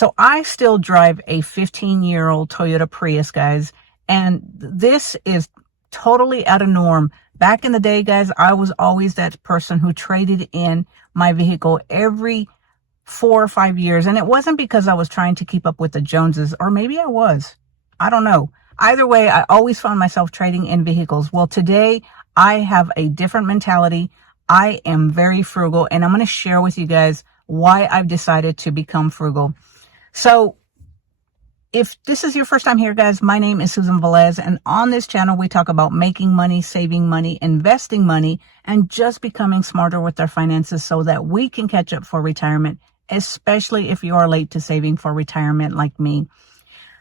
So I still drive a 15-year-old Toyota Prius, guys, and this is totally out of norm. Back in the day, guys, I was always that person who traded in my vehicle every 4 or 5 years. And it wasn't because I was trying to keep up with the Joneses, or maybe I was. I don't know. Either way, I always found myself trading in vehicles. Well, today I have a different mentality. I am very frugal, and I'm going to share with you guys why I've decided to become frugal. So if this is your first time here, guys, my name is Susan Velez, and on this channel, we talk about making money, saving money, investing money, and just becoming smarter with our finances so that we can catch up for retirement, especially if you are late to saving for retirement like me.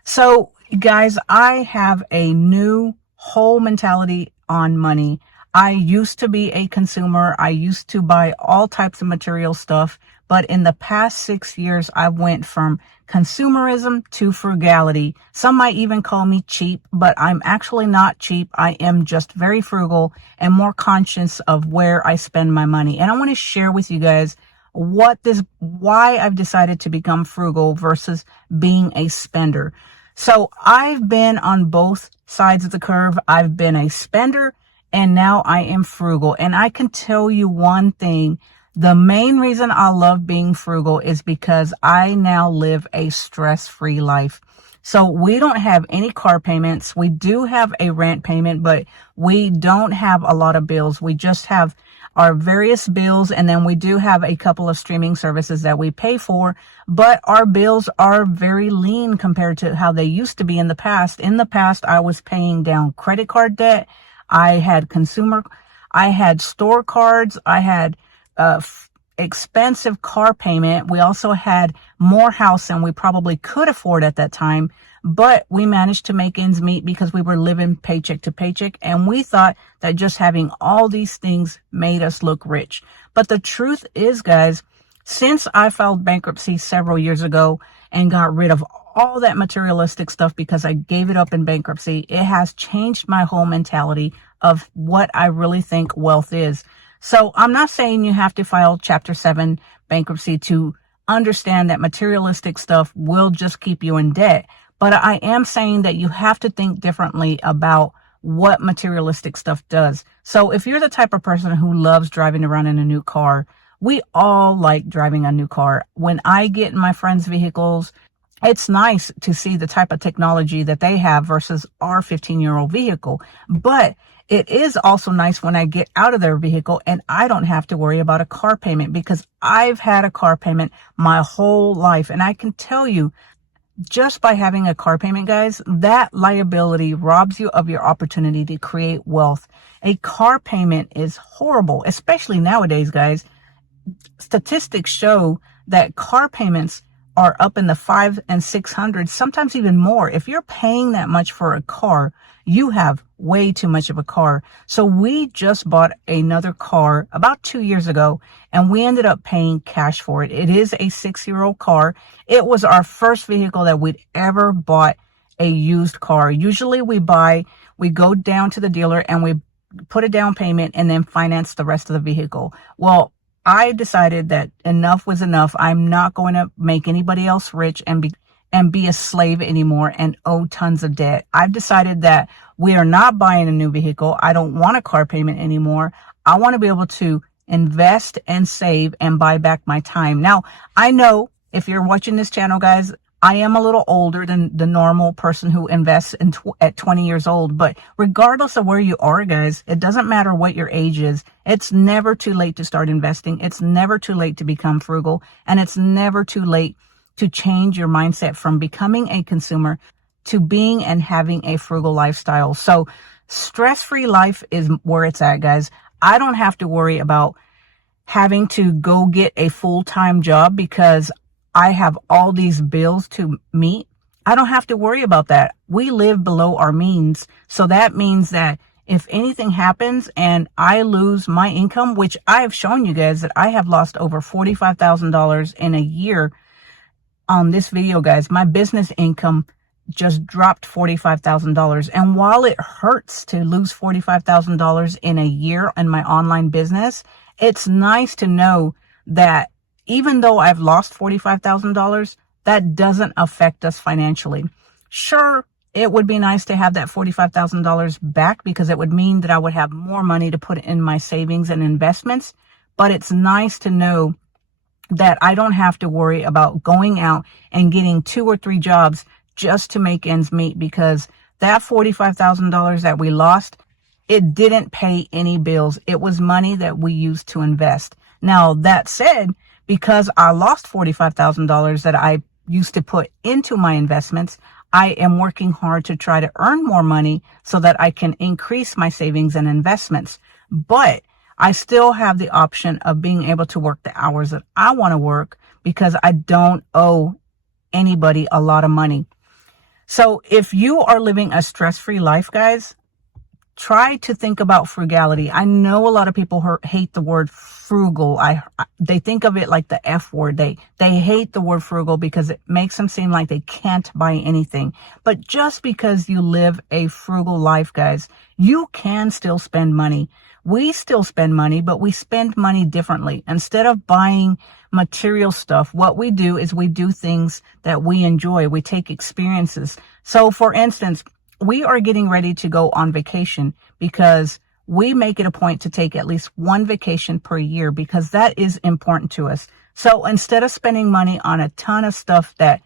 So, guys, I have a new whole mentality on money. I used to be a consumer. I used to buy all types of material stuff. But in the past 6 years, I went from consumerism to frugality. Some might even call me cheap, but I'm actually not cheap. I am just very frugal and more conscious of where I spend my money. And I want to share with you guys why I've decided to become frugal versus being a spender. So I've been on both sides of the curve. I've been a spender, and now I am frugal. And I can tell you one thing. The main reason I love being frugal is because I now live a stress-free life. So we don't have any car payments. We do have a rent payment, but we don't have a lot of bills. We just have our various bills, and then we do have a couple of streaming services that we pay for, but our bills are very lean compared to how they used to be in the past. In the past, I was paying down credit card debt. I had store cards. I had expensive car payment. We also had more house than we probably could afford at that time, but we managed to make ends meet because we were living paycheck to paycheck, and we thought that just having all these things made us look rich. But the truth is, guys, since I filed bankruptcy several years ago and got rid of all that materialistic stuff because I gave it up in bankruptcy, it has changed my whole mentality of what I really think wealth is. So I'm not saying you have to file Chapter 7 bankruptcy to understand that materialistic stuff will just keep you in debt. But I am saying that you have to think differently about what materialistic stuff does. So if you're the type of person who loves driving around in a new car, we all like driving a new car. When I get in my friends' vehicles, it's nice to see the type of technology that they have versus our 15-year-old vehicle. But it is also nice when I get out of their vehicle and I don't have to worry about a car payment, because I've had a car payment my whole life. And I can tell you, just by having a car payment, guys, that liability robs you of your opportunity to create wealth. A car payment is horrible, especially nowadays, guys. Statistics show that car payments are up in the 500 and 600, sometimes even more. If you're paying that much for a car, you have way too much of a car. So we just bought another car about 2 years ago, and we ended up paying cash for it. It is a 6-year-old car. It was our first vehicle that we'd ever bought a used car. Usually we go down to the dealer and we put a down payment and then finance the rest of the vehicle. Well, I decided that enough was enough. I'm not going to make anybody else rich and be a slave anymore and owe tons of debt. I've decided that we are not buying a new vehicle. I don't want a car payment anymore. I want to be able to invest and save and buy back my time. Now, I know if you're watching this channel, guys, I am a little older than the normal person who invests at 20 years old. But regardless of where you are, guys, it doesn't matter what your age is. It's never too late to start investing. It's never too late to become frugal. And it's never too late to change your mindset from becoming a consumer to being and having a frugal lifestyle. So stress-free life is where it's at, guys. I don't have to worry about having to go get a full-time job because I have all these bills to meet. I don't have to worry about that. We live below our means. So that means that if anything happens and I lose my income, which I have shown you guys that I have lost over $45,000 in a year on this video, guys, my business income just dropped $45,000. And while it hurts to lose $45,000 in a year in my online business, it's nice to know that even though I've lost $45,000, that doesn't affect us financially. Sure, it would be nice to have that $45,000 back because it would mean that I would have more money to put in my savings and investments. But it's nice to know that I don't have to worry about going out and getting 2 or 3 jobs just to make ends meet, because that $45,000 that we lost, it didn't pay any bills. It was money that we used to invest. Now, that said, because I lost $45,000 that I used to put into my investments, I am working hard to try to earn more money so that I can increase my savings and investments. But I still have the option of being able to work the hours that I want to work because I don't owe anybody a lot of money. So if you are living a stress-free life, guys, try to think about frugality. I know a lot of people hate the word frugal. They think of it like the F word. They hate the word frugal because it makes them seem like they can't buy anything. But just because you live a frugal life, guys, you can still spend money. We still spend money, but we spend money differently. Instead of buying material stuff, what we do is we do things that we enjoy. We take experiences. So for instance, we are getting ready to go on vacation because we make it a point to take at least one vacation per year because that is important to us. So instead of spending money on a ton of stuff that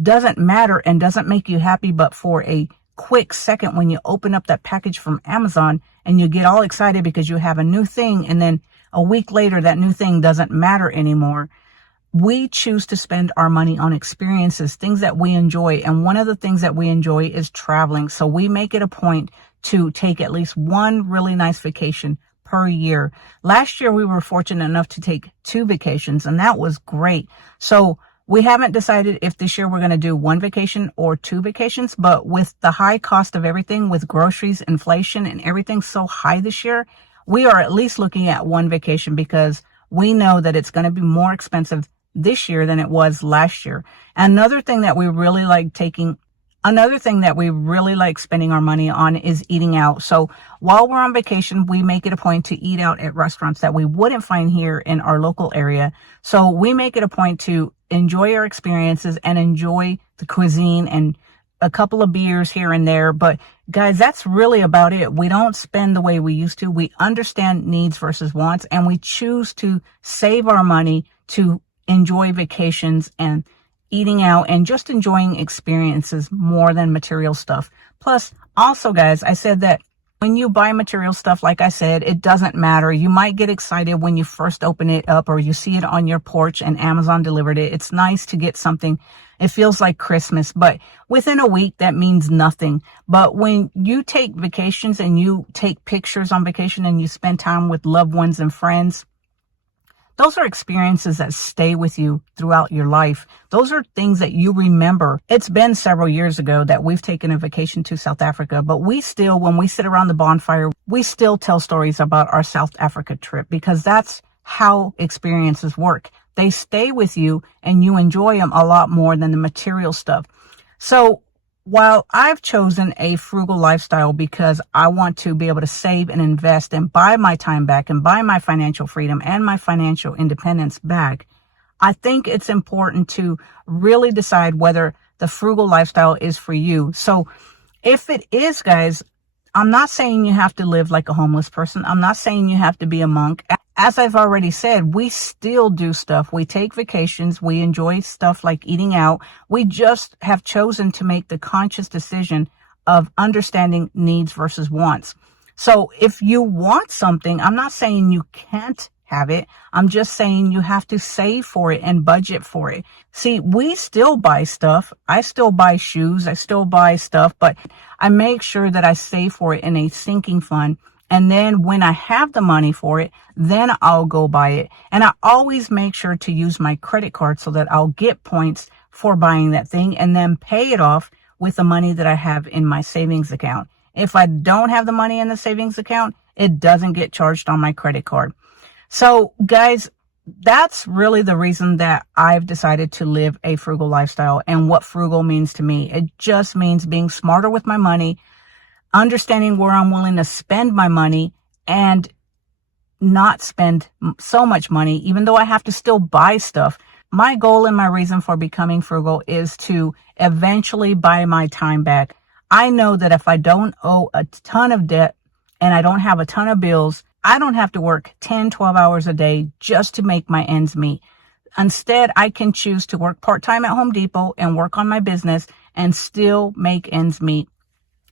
doesn't matter and doesn't make you happy, but for a quick second when you open up that package from Amazon and you get all excited because you have a new thing, and then a week later that new thing doesn't matter anymore, we choose to spend our money on experiences, things that we enjoy. And one of the things that we enjoy is traveling. So we make it a point to take at least one really nice vacation per year. Last year, we were fortunate enough to take 2 vacations, and that was great. So we haven't decided if this year we're going to do 1 vacation or 2 vacations, but with the high cost of everything, with groceries, inflation, and everything so high this year, we are at least looking at 1 vacation because we know that it's going to be more expensive this year than it was last year. Another thing that we really like spending our money on is eating out. So while we're on vacation, we make it a point to eat out at restaurants that we wouldn't find here in our local area. So we make it a point to enjoy our experiences and enjoy the cuisine and a couple of beers here and there. But guys, that's really about it. We don't spend the way we used to. We understand needs versus wants, and we choose to save our money to enjoy vacations and eating out and just enjoying experiences more than material stuff. Plus, also, guys, I said that when you buy material stuff, like I said, it doesn't matter. You might get excited when you first open it up or you see it on your porch and Amazon delivered it. It's nice to get something. It feels like Christmas, but within a week, that means nothing. But when you take vacations and you take pictures on vacation and you spend time with loved ones and friends, those are experiences that stay with you throughout your life. Those are things that you remember. It's been several years ago that we've taken a vacation to South Africa, but we still, when we sit around the bonfire, we still tell stories about our South Africa trip because that's how experiences work. They stay with you and you enjoy them a lot more than the material stuff. So while I've chosen a frugal lifestyle because I want to be able to save and invest and buy my time back and buy my financial freedom and my financial independence back, I think it's important to really decide whether the frugal lifestyle is for you. So if it is, guys, I'm not saying you have to live like a homeless person. I'm not saying you have to be a monk. As I've already said, we still do stuff. We take vacations. We enjoy stuff like eating out. We just have chosen to make the conscious decision of understanding needs versus wants. So if you want something, I'm not saying you can't have it. I'm just saying you have to save for it and budget for it. See, we still buy stuff. I still buy shoes. I still buy stuff, but I make sure that I save for it in a sinking fund. And then when I have the money for it, then I'll go buy it. And I always make sure to use my credit card so that I'll get points for buying that thing and then pay it off with the money that I have in my savings account. If I don't have the money in the savings account, it doesn't get charged on my credit card. So guys, that's really the reason that I've decided to live a frugal lifestyle. And what frugal means to me, it just means being smarter with my money, understanding where I'm willing to spend my money and not spend so much money, even though I have to still buy stuff. my goal and my reason for becoming frugal is to eventually buy my time back. I know that if I don't owe a ton of debt and I don't have a ton of bills, I don't have to work 10, 12 hours a day just to make my ends meet. Instead, I can choose to work part-time at Home Depot and work on my business and still make ends meet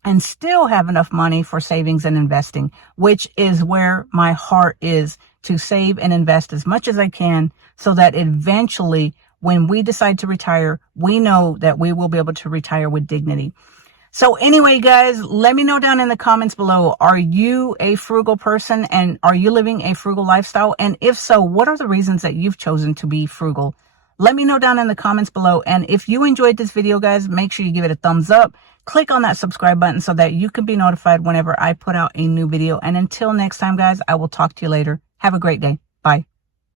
and still have enough money for savings and investing, which is where my heart is, to save and invest as much as I can so that eventually when we decide to retire, we know that we will be able to retire with dignity. So anyway, guys, let me know down in the comments below, are you a frugal person and are you living a frugal lifestyle? And if so, what are the reasons that you've chosen to be frugal? Let me know down in the comments below. And if you enjoyed this video, guys, make sure you give it a thumbs up. Click on that subscribe button so that you can be notified whenever I put out a new video. And until next time, guys, I will talk to you later. Have a great day. Bye.